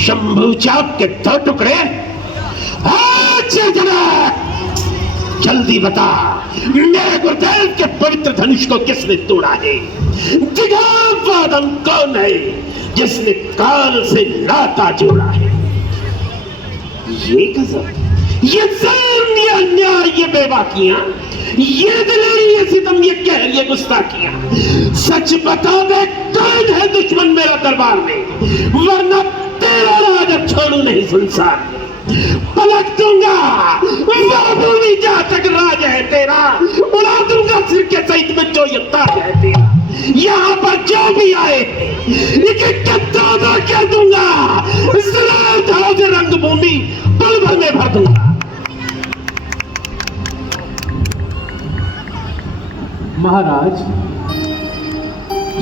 शंभू चाप के 2 टुकड़े आज जना, जल्दी बता मेरे गुरुदेव के पवित्र धनुष को किसने तोड़ा है? दिगावादम कौन है जिसने काल से नाता जोड़ा है? ये गजब, ये जुल्म, ये अन्याय, ये बेबाकियां, ये दिलेरी, ये सितम, ये कहर, ये गुस्ताखियां। सच बता दे कौन है दुश्मन मेरा दरबार में, वरना तेरा राज अब छोड़ू नहीं संसार में। पलट दूंगा वह भूमि जहां तक राज है तेरा, उड़ा दूंगा सिर के सहित में जो ये ताज है तेरा। यहाँ पर जो भी आए एक ताबा कर दूंगा, धाव से रंग भूमि पल भर में भर दूंगा। महाराज,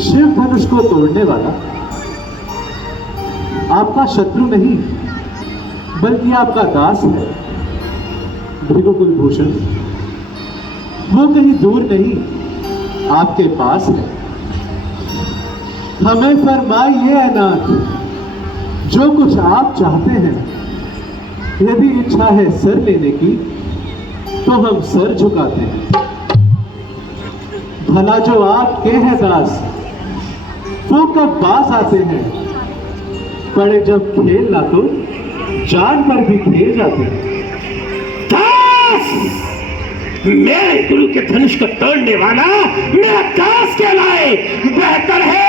शिव धनुष को तोड़ने वाला आपका शत्रु नहीं बल्कि आपका दास है भृगुकुल भूषण। वो कहीं दूर नहीं, आपके पास है। हमें फरमाइए अनाथ, जो कुछ आप चाहते हैं। यदि इच्छा है सर लेने की तो हम सर झुकाते हैं। भला जो आपके हैं दास, वो कब बास आते हैं? पड़े जब खेल ना तो जान पर भी खेल जाते हैं। दास, मेरे गुरु के धनुष को तोड़ने वाला मेरा दास कहलाए। बेहतर है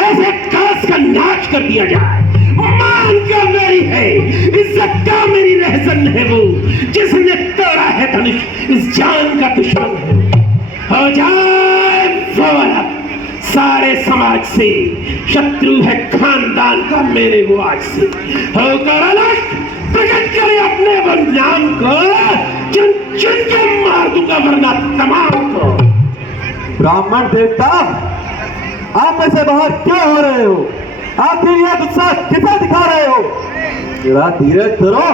ऐसे दास का नाश कर दिया जाए। मान का मेरी है, इज्जत का मेरी रहसन है वो, जिसने तोड़ा है धनुष इस जान का दुश्मन है। हो जाए वो अलग सारे समाज से, शत्रु है खानदान का मेरे वो आज से। होकर अलग प्रकट करे अपने नाम को, चुन चुन के मार दूंगा वरना तमाम को। ब्राह्मण देवता, आप ऐसे बाहर क्यों हो रहे हो? आखिर यह गुस्सा कितना दिखा रहे हो? जरा धीरज धरो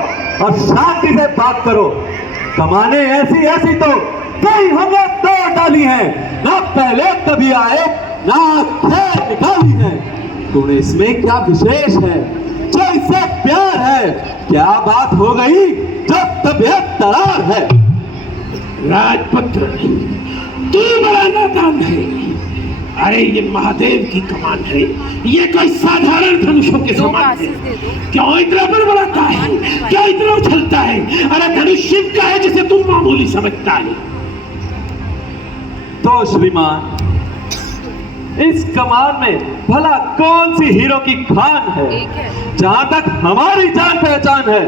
और शांति से बात करो। कमाने ऐसी ऐसी तो कई हमने तोड़ डाली है, ना पहले कभी आए ना खेल निकाली है। तूने इसमें क्या विशेष है जो इससे प्यार है? क्या बात हो गई जब तबीयत तरार है? राजपुत्र, तू बड़ा नादान है। अरे ये महादेव की कमान है, ये कोई साधारण धनुषों के समान है। क्यों इतना बड़बड़ाता है, क्यों इतना उछलता है? अरे धनुष शिव का है जिसे तुम मामूली समझता है। तो श्रीमान, इस कमान में भला कौन सी हीरो की खान है? जहां तक हमारी जान पहचान है,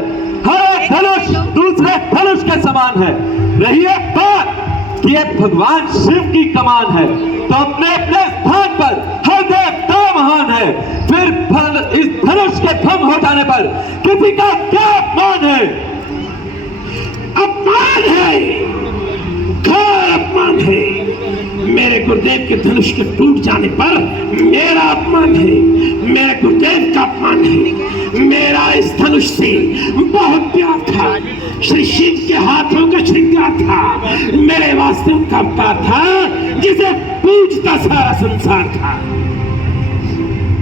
हर धनुष दूसरे धनुष के समान है। रही एक बात कि ये भगवान शिव की कमान है, तो अपने अपने स्थान पर हर देवता महान है। फिर इस धनुष के भंग हो जाने पर किसी का क्या अपमान है? अपमान है, घोर अपमान है। मेरे गुरुदेव के धनुष के टूट जाने पर मेरा अपमान है, मेरे गुरुदेव का अपमान है। मेरा इस धनुष से बहुत प्यार था, श्री शिव के हाथों का श्रृंगार था, मेरे वास्ते उनका अवतार था जिसे पूजता सारा संसार था।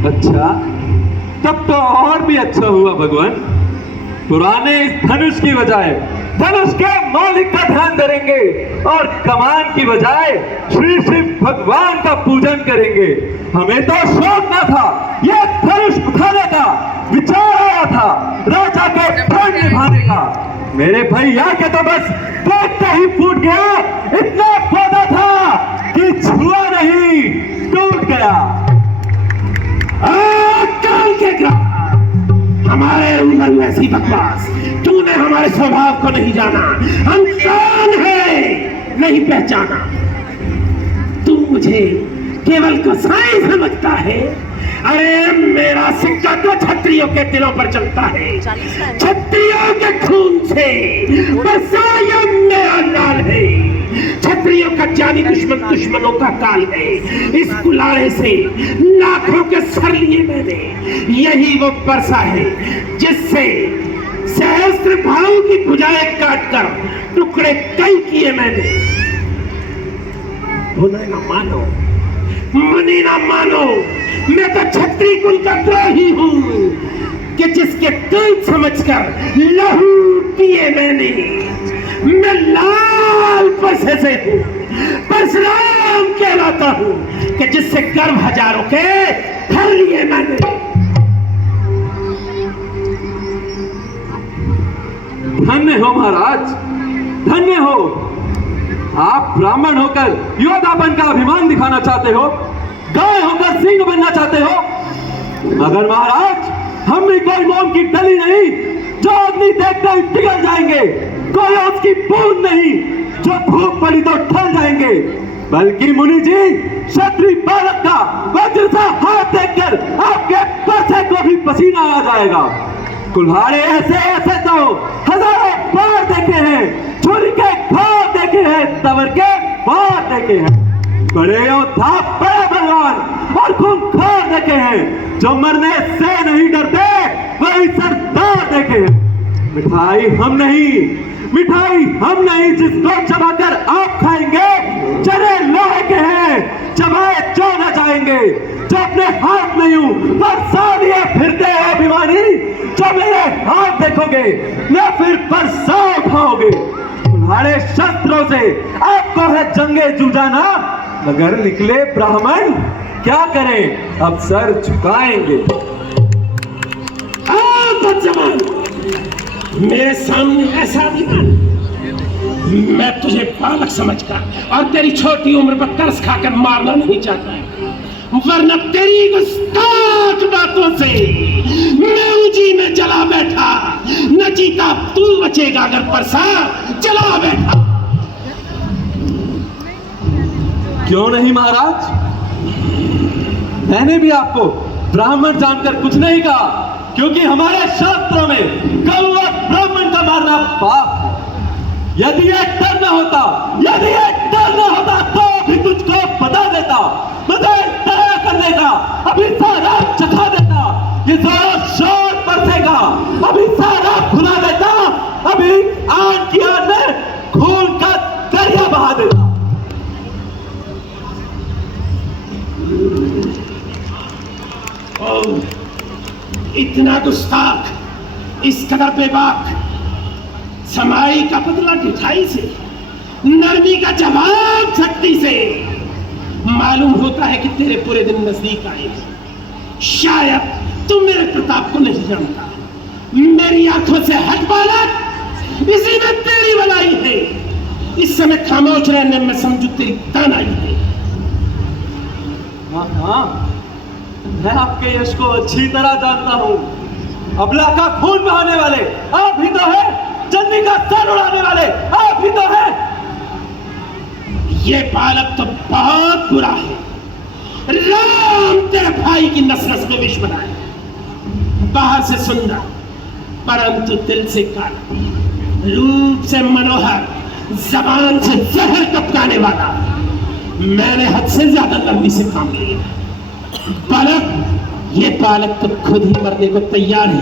अच्छा, तब तो और भी अच्छा हुआ भगवान। पुराने इस धनुष की बजाय धनुष के मालिक का ध्यान करेंगे और कमान की बजाय श्री शिव भगवान का पूजन करेंगे। हमें तो शौक न था, यह धनुष उठाने का विचार आया था राजा के प्राण निभाने का। मेरे भैया के तो बस देखते ही फूट गया, इतना पौधा था कि छुआ नहीं, टूट गया। काल के हमारे उंगल ऐसी बकवास, तूने हमारे स्वभाव को नहीं जाना, हम कौन है नहीं पहचाना। तू मुझे केवल कसाई समझता है। अरे मेरा सिक्का तो क्षत्रियों के दिलों पर चलता है, क्षत्रियों के खून से बरसाया मेरा लाल है। क्षत्रियों का जानी दुश्मन दुश्मनों का काल है। इस कुलाड़े से लाखों के सर लिए मैंने, यही वो परसा है जिससे सहस्त्र भावों की भुजाएं काटकर टुकड़े कई किए मैंने। बोले ना मानो, मनी ना मानो, मैं तो क्षत्रिय कुल का द्रोही हूं कि जिस जिसके दूध समझकर लहू पिए मैंने, मैं लाल परसे से हूं, परशुराम कहलाता हूं कि जिससे गर्भ हजारों के भर लिए मैंने। धन्य हो महाराज, धन्य हो। आप ब्राह्मण होकर योद्धापन का अभिमान दिखाना चाहते हो, गाय होकर सिंह बनना चाहते हो, मगर महाराज हम भी कोई मोम की डली नहीं जो अग्नि देखते ही पिघल जाएंगे, कोई उसकी बूंद नहीं जो धूप पड़ी तो ठल जाएंगे, बल्कि मुनि जी क्षत्रिय बालक का वज्र सा हाथ देखकर आपके परसे को भी पसीना आ जाएगा। कुल्हाड़े ऐसे ऐसे तो हजारों बार देखे हैं, छुरी के घाव देखे हैं, तवर के बार देखे हैं, बड़े योद्धा बड़े बलवान और खूंखार देखे हैं, जो मरने से नहीं डरते वही सरदार देखे हैं। मिठाई हम नहीं जिसको चबाकर आप खाएंगे, चने लोहे के हैं चबाए जो न जाएंगे, जो अपने हाथ में यूं बरसा लिए फिरते हो अभिमानी, जो मेरे हाथ देखोगे न फिर बरसा उठाओगे। तुम्हारे शस्त्रों से आपको है जंगे जूझाना, मगर निकले ब्राह्मण क्या करें, अब सर झुकाएंगे। मेरे सामने ऐसा अभिमान, मैं तुझे बालक समझकर और तेरी छोटी उम्र पर तरस खाकर मारना नहीं चाहता, वरना तेरी गुस्ताख बातों से मैं उजी में जला बैठा, न जीता तू बचेगा अगर परसा जला बैठा। क्यों नहीं महाराज, मैंने भी आपको ब्राह्मण जानकर कुछ नहीं कहा, क्योंकि हमारे शास्त्रों में कौवा ब्राह्मण का मारना पाप है। यदि ये डर न होता तो भी तुझको बता देता, मुझे तय करने का अभी सारा चखा देता, ये सारा शोर बरसेगा अभी सारा खुला देता, अभी आग की आग में खून का दरिया बहा देता। इतना गुस्ताख, इस कदर बेबाक, समाई का बदला ढिठाई से, नरमी का जवाब शक्ति से। मालूम होता है कि तेरे पूरे दिन नजदीक आए, शायद तुम मेरे प्रताप को नहीं जानता। मेरी आंखों से हट बालक, इसी में तेरी भलाई है। इस समय खामोश रहने में समझू तेरी तानाई है। हाँ, मैं आपके यश को अच्छी तरह जानता हूँ। अबला का खून बहाने वाले आप ही तो हैं, चंदी का सर उड़ाने वाले आप ही तो हैं। ये बालक तो बहुत बुरा है। राम तेरे भाई की नस नस में विष बनाए, बाहर से सुंदर परंतु दिल से काला, रूप से मनोहर, जबान से जहर टपकाने वाला। मैंने हद से ज्यादा नरमी से काम लिया। बालक, ये बालक तो खुद ही मरने को तैयार है।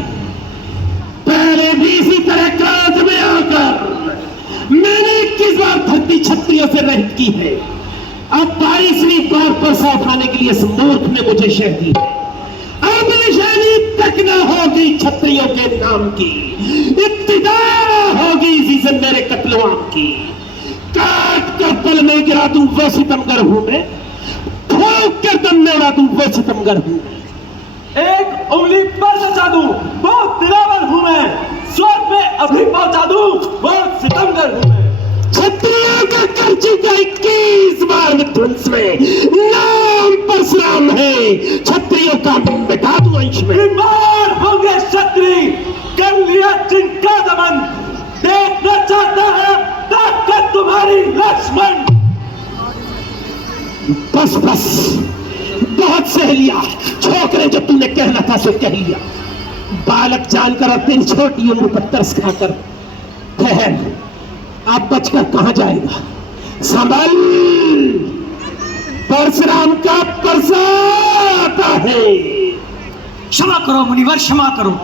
पहले भी इसी तरह क्रोध में आकर मैंने 21 बार धरती क्षत्रियों से रहित की है। अब 22वीं बार परसा उठाने के लिए इस मूर्ख ने मुझे शह दी है। अब निशानी तक न होगी क्षत्रियों के नाम की, इब्तिदा होगी इसी से मेरे कत्लवाम की। काट कर पल में गिरा दूं वो सितमगर हूं मैं, ठोक कर दम में उड़ा दूं वो सितमगर हूं मैं। एक उंगली पर नचा दूं वो दिलावर हूं मैं, स्वर्ग में अभी पहुंचा दूं वो सितमगर हूं मैं। क्षत्रियों का कर चुका 21 बार विध्वंस में, नाम परशुराम है। क्षत्रियों का मिटा दूं अंश में। बीमार होंगे क्षत्रिय, कर लिया जिनका दमन, देखना चाहता है ताकत तुम्हारी लक्ष्मण। बस बस, बहुत सह लिया। छोकरे जो तूने कहना था सो कह लिया। बालक जानकर और तेरी छोटी उम्र पर तरस खाकर ठहर, आप बचकर कहां जाएगा। संभल, परशुराम का परसा आता है। क्षमा करो मुनिवर, क्षमा करो।